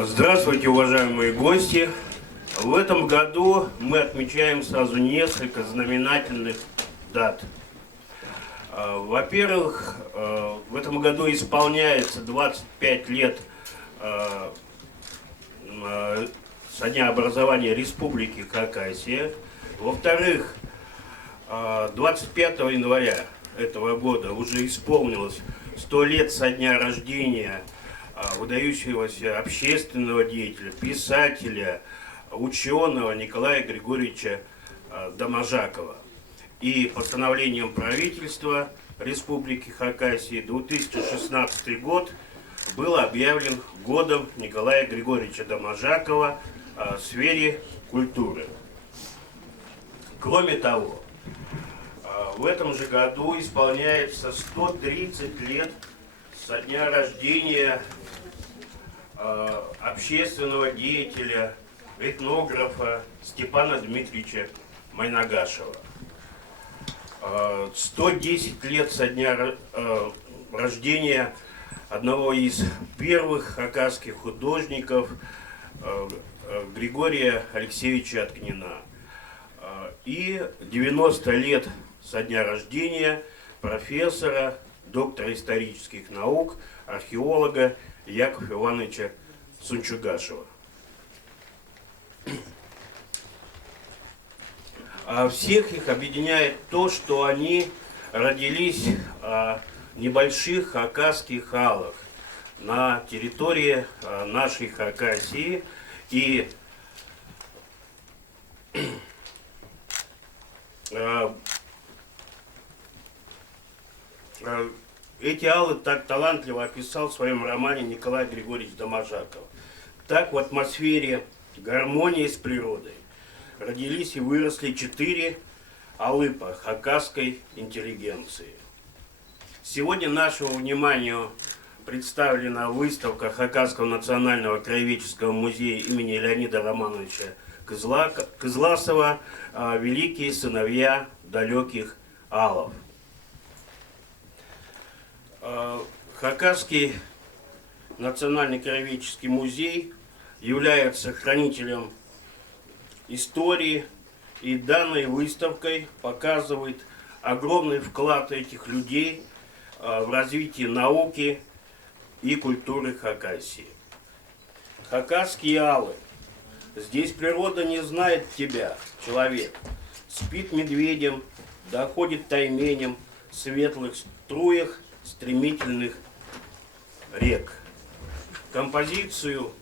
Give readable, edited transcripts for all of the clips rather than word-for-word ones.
Здравствуйте, уважаемые гости! В этом году мы отмечаем сразу несколько знаменательных дат. Во-первых, в этом году исполняется 25 лет со дня образования Республики Хакасия. Во-вторых, 25 января этого года уже исполнилось 100 лет со дня рождения выдающегося общественного деятеля, писателя, ученого Николая Григорьевича Доможакова. И постановлением правительства Республики Хакасия 2016 год был объявлен годом Николая Григорьевича Доможакова в сфере культуры. Кроме того, в этом же году исполняется 130 лет со дня рождения общественного деятеля, этнографа Степана Дмитриевича Майнагашева. 110 лет со дня рождения одного из первых хакасских художников Григория Алексеевича Откнина. И 90 лет со дня рождения профессора, доктора исторических наук, археолога Якова Ивановича Сунчугашева. Всех их объединяет то, что они родились в небольших хакасских алах на территории нашей Хакасии. И эти алы так талантливо описал в своем романе Николай Григорьевич Доможаков. Так в атмосфере гармонии с природой родились и выросли 4 алыпа хакасской интеллигенции. Сегодня нашему вниманию представлена выставка Хакасского национального краеведческого музея имени Леонида Романовича Кызласова «Великие сыновья далеких алов». Хакасский национальный краеведческий музей является хранителем истории, и данной выставкой показывает огромный вклад этих людей в развитие науки и культуры Хакасии. Хакасские алы. Здесь природа не знает тебя, человек. Спит медведем, доходит тайменем в светлых струях стремительных рек. Композицию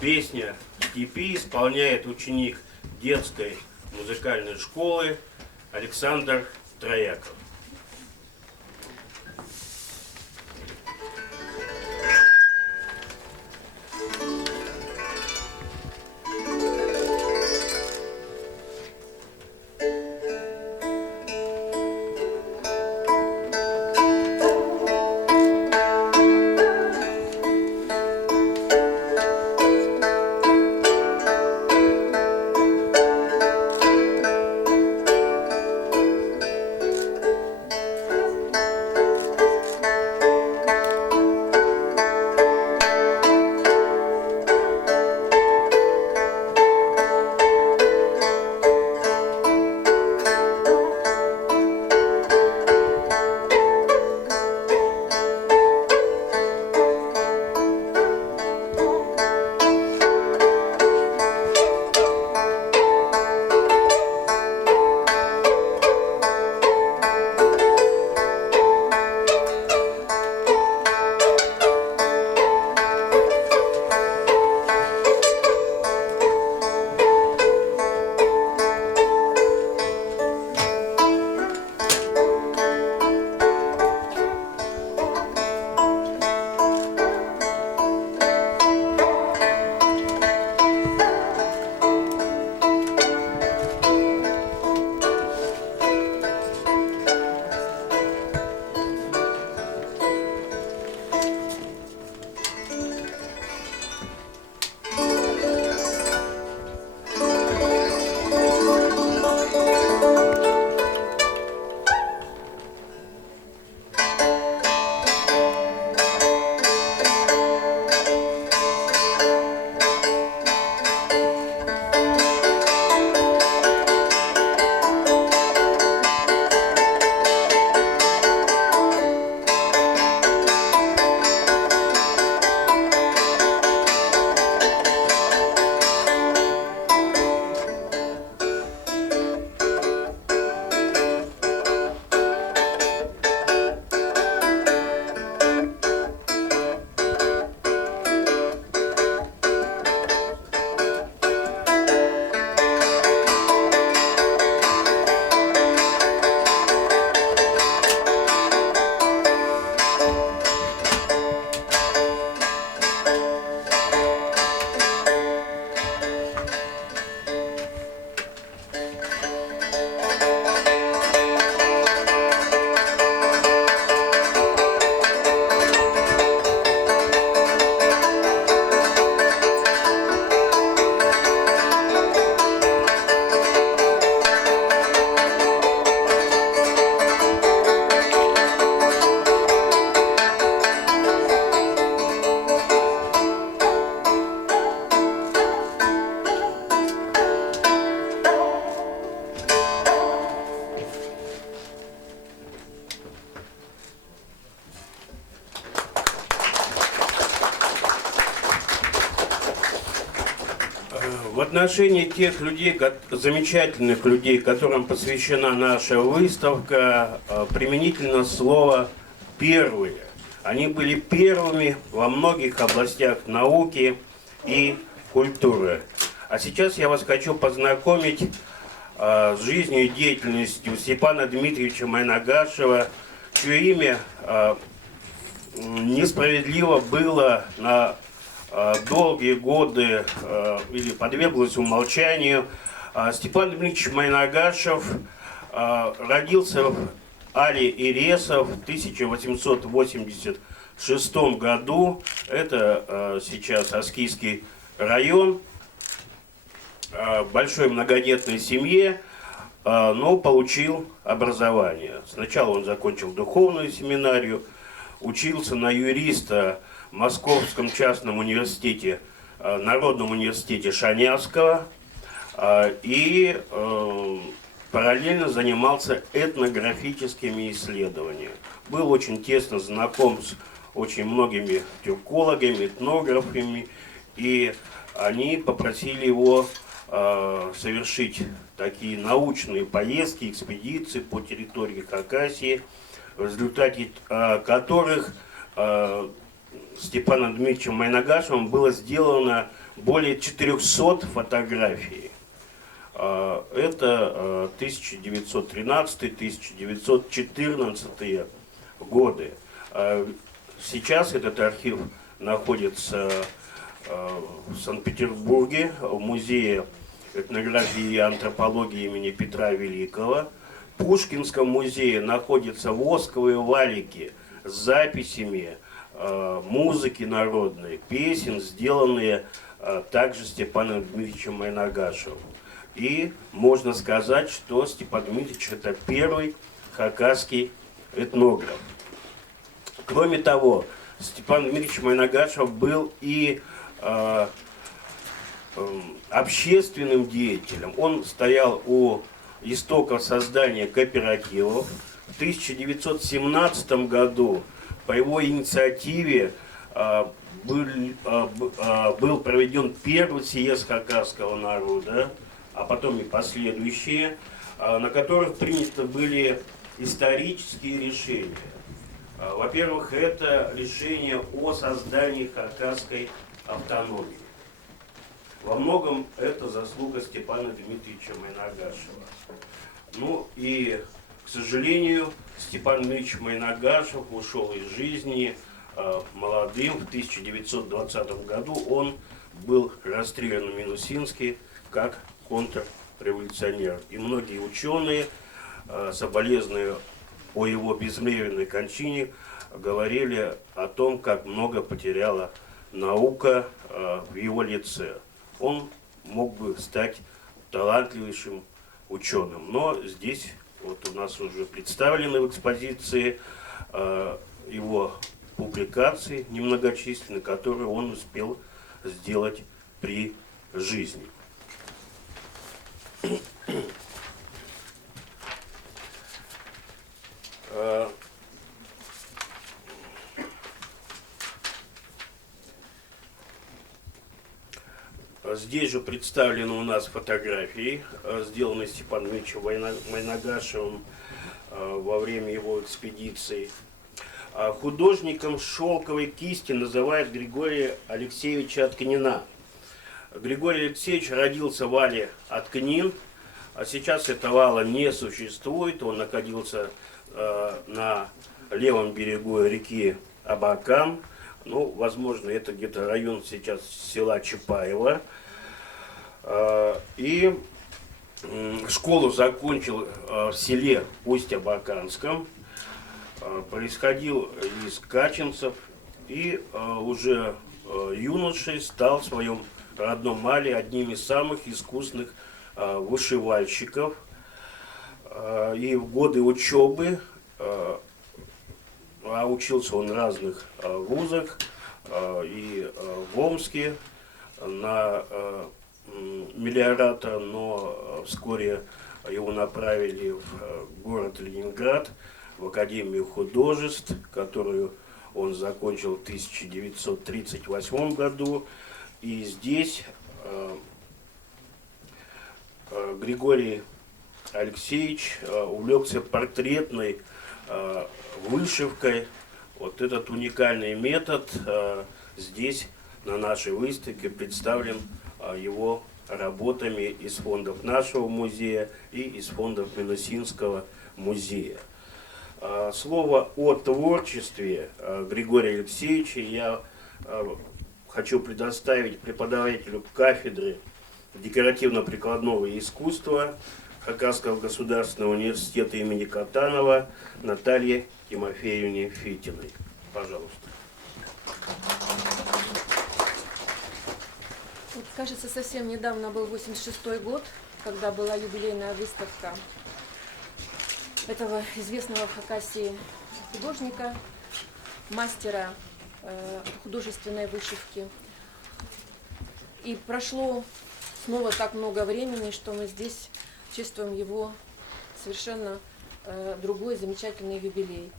«Песня степи» исполняет ученик детской музыкальной школы Александр Трояков. В отношении тех людей, замечательных людей, которым посвящена наша выставка, применительно слово «первые». Они были первыми во многих областях науки и культуры. А сейчас я вас хочу познакомить с жизнью и деятельностью Степана Дмитриевича Майнагашева, чье имя несправедливо было на долгие годы или подверглось умолчанию. Степан Дмитриевич Майнагашев родился в Али-Иресов в 1886 году. Это сейчас Аскийский район. Большой многодетной семье, но получил образование. Сначала он закончил духовную семинарию, учился на юриста в Московском частном университете, Народном университете Шанявского, и параллельно занимался этнографическими исследованиями. Был очень тесно знаком с очень многими тюркологами, этнографами, и они попросили его совершить такие научные поездки, экспедиции по территории Хакасии, в результате которых Степаном Дмитриевичем Майнагашевым было сделано более 400 фотографий. Это 1913-1914 годы. Сейчас этот архив находится в Санкт-Петербурге, в музее этнографии и антропологии имени Петра Великого. В Пушкинском музее находятся восковые валики с записями музыки народной, песен, сделанные также Степаном Дмитриевичем Майнагашевым. И можно сказать, что Степан Дмитриевич это первый хакасский этнограф. Кроме того, Степан Дмитриевич Майнагашев был и общественным деятелем. Он стоял у истоков создания кооперативов. В 1917 году по его инициативе был проведен первый съезд хакасского народа, а потом и последующие, на которых приняты были исторические решения. Во-первых, это решение о создании хакасской автономии. Во многом это заслуга Степана Дмитриевича Майнагашева. Ну и, к сожалению, Степан Дмитриевич Майнагашев ушел из жизни молодым. В 1920 году он был расстрелян в Минусинске как контрреволюционер. И многие ученые, соболезную о его безвременной кончине, говорили о том, как много потеряла наука в его лице. Он мог бы стать талантливейшим ученым. Но здесь вот у нас уже представлены в экспозиции его публикации немногочисленные, которые он успел сделать при жизни. Здесь же представлены у нас фотографии, сделанные Степаном Дмитриевичем Майнагашевым во время его экспедиции. Художником шелковой кисти называют Григория Алексеевича Откнина. Григорий Алексеевич родился в Вале Откнин, а сейчас этого вала не существует. Он находился на левом берегу реки Абакан. Ну, возможно, это где-то район сейчас села Чапаева. И школу закончил в селе Усть-Абаканском. Происходил из качинцев и уже юношей стал в своем родном Мале одним из самых искусных вышивальщиков. И в годы учебы, а учился он в разных вузах, и в Омске на мелиоратора, но вскоре его направили в город Ленинград, в Академию художеств, которую он закончил в 1938 году. И здесь Григорий Алексеевич увлекся портретной вышивкой. Вот этот уникальный метод здесь на нашей выставке представлен его работами из фондов нашего музея и из фондов Минусинского музея. Слово о творчестве Григория Алексеевича я хочу предоставить преподавателю кафедры декоративно-прикладного искусства Хакасского государственного университета имени Катанова Наталье Тимофеевне Фитиной. Пожалуйста. Вот, кажется, совсем недавно был 86-й год, когда была юбилейная выставка этого известного в Хакасии художника, мастера художественной вышивки. И прошло снова так много времени, что мы здесь чувствуем его совершенно другой замечательный юбилей.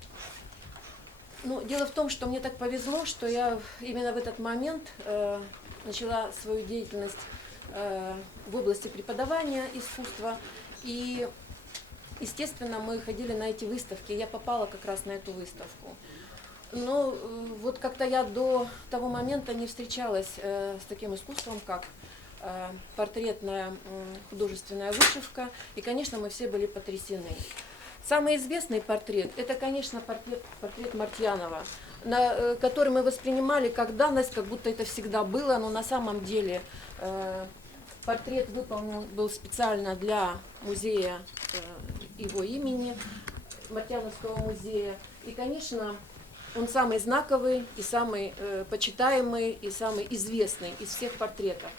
Ну, дело в том, что мне так повезло, что я именно в этот момент начала свою деятельность в области преподавания искусства. И, естественно, мы ходили на эти выставки. Я попала как раз на эту выставку. Но вот как-то я до того момента не встречалась с таким искусством, как портретная художественная вышивка. И, конечно, мы все были потрясены. Самый известный портрет – это, конечно, портрет Мартьянова, который мы воспринимали как данность, как будто это всегда было, но на самом деле портрет выполнен был специально для музея его имени, Мартьяновского музея. И, конечно, он самый знаковый, и самый почитаемый, и самый известный из всех портретов.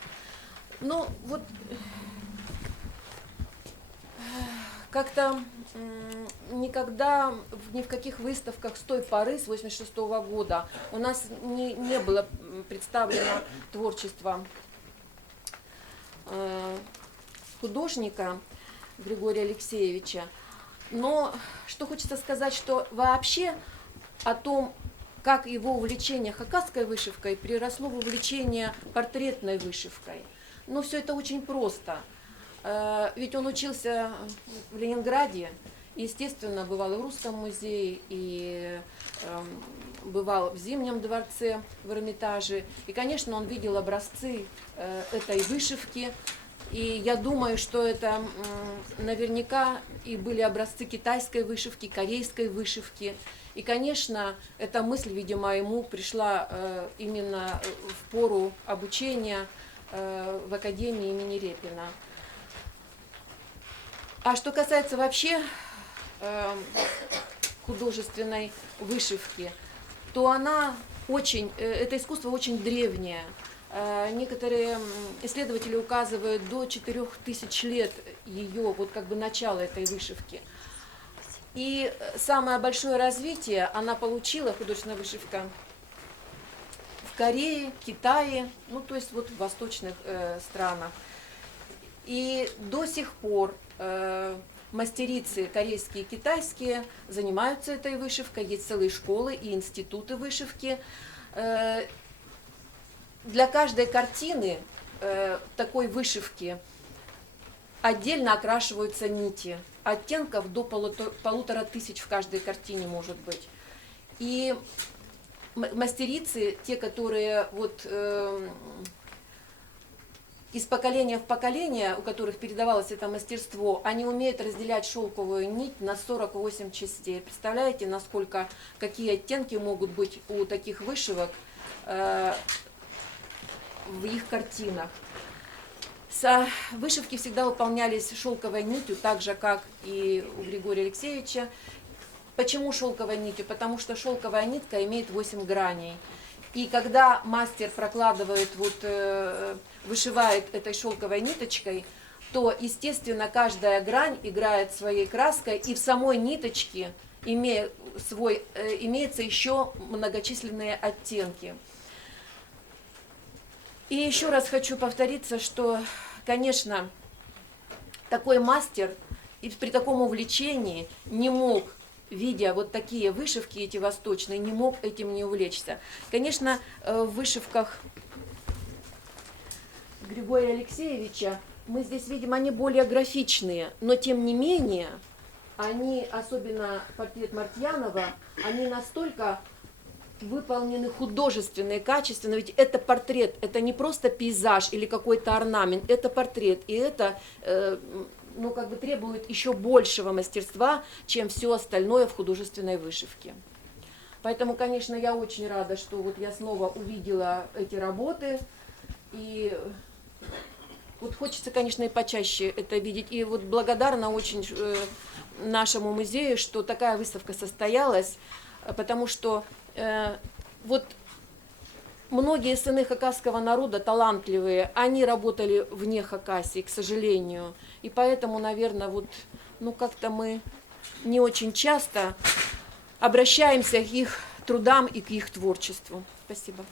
Ну, вот как-то никогда ни в каких выставках с той поры, с 86-го года, у нас не было представлено творчество художника Григория Алексеевича. Но что хочется сказать, что вообще о том, как его увлечение хакасской вышивкой переросло в увлечение портретной вышивкой. Но все это очень просто. Ведь он учился в Ленинграде, естественно, бывал и в Русском музее, и бывал в Зимнем дворце в Эрмитаже. И, конечно, он видел образцы этой вышивки. И я думаю, что это наверняка и были образцы китайской вышивки, корейской вышивки. И, конечно, эта мысль, видимо, ему пришла именно в пору обучения в Академии имени Репина. А что касается вообще художественной вышивки, то она это искусство очень древнее. Некоторые исследователи указывают до 4000 лет ее, вот как бы начало этой вышивки. И самое большое развитие она получила, художественная вышивка, в Корее, Китае, ну то есть вот в восточных странах. И до сих пор мастерицы корейские и китайские занимаются этой вышивкой, есть целые школы и институты вышивки. Для каждой картины такой вышивки отдельно окрашиваются нити. Оттенков до 1500 в каждой картине может быть. И мастерицы, те, которые вот из поколения в поколение, у которых передавалось это мастерство, они умеют разделять шелковую нить на 48 частей. Представляете, какие оттенки могут быть у таких вышивок в их картинах. Вышивки всегда выполнялись шелковой нитью, так же, как и у Григория Алексеевича. Почему шелковой нитью? Потому что шелковая нитка имеет 8 граней. И когда мастер прокладывает, вышивает этой шелковой ниточкой, то, естественно, каждая грань играет своей краской, и в самой ниточке имеются еще многочисленные оттенки. И еще раз хочу повториться, что, конечно, такой мастер и при таком увлечении не мог, видя вот такие вышивки эти восточные, не мог этим не увлечься. Конечно, в вышивках Григория Алексеевича мы здесь видим, они более графичные, но тем не менее, они, особенно портрет Мартьянова, они настолько выполнены художественно и качественно, ведь это портрет, это не просто пейзаж или какой-то орнамент, это портрет, и это ну, как бы требует еще большего мастерства, чем все остальное в художественной вышивке. Поэтому, конечно, я очень рада, что вот я снова увидела эти работы, и вот хочется, конечно, и почаще это видеть, и вот благодарна очень нашему музею, что такая выставка состоялась, потому что вот многие сыны хакасского народа талантливые, они работали вне Хакасии, к сожалению. И поэтому, наверное, вот, ну как-то мы не очень часто обращаемся к их трудам и к их творчеству. Спасибо.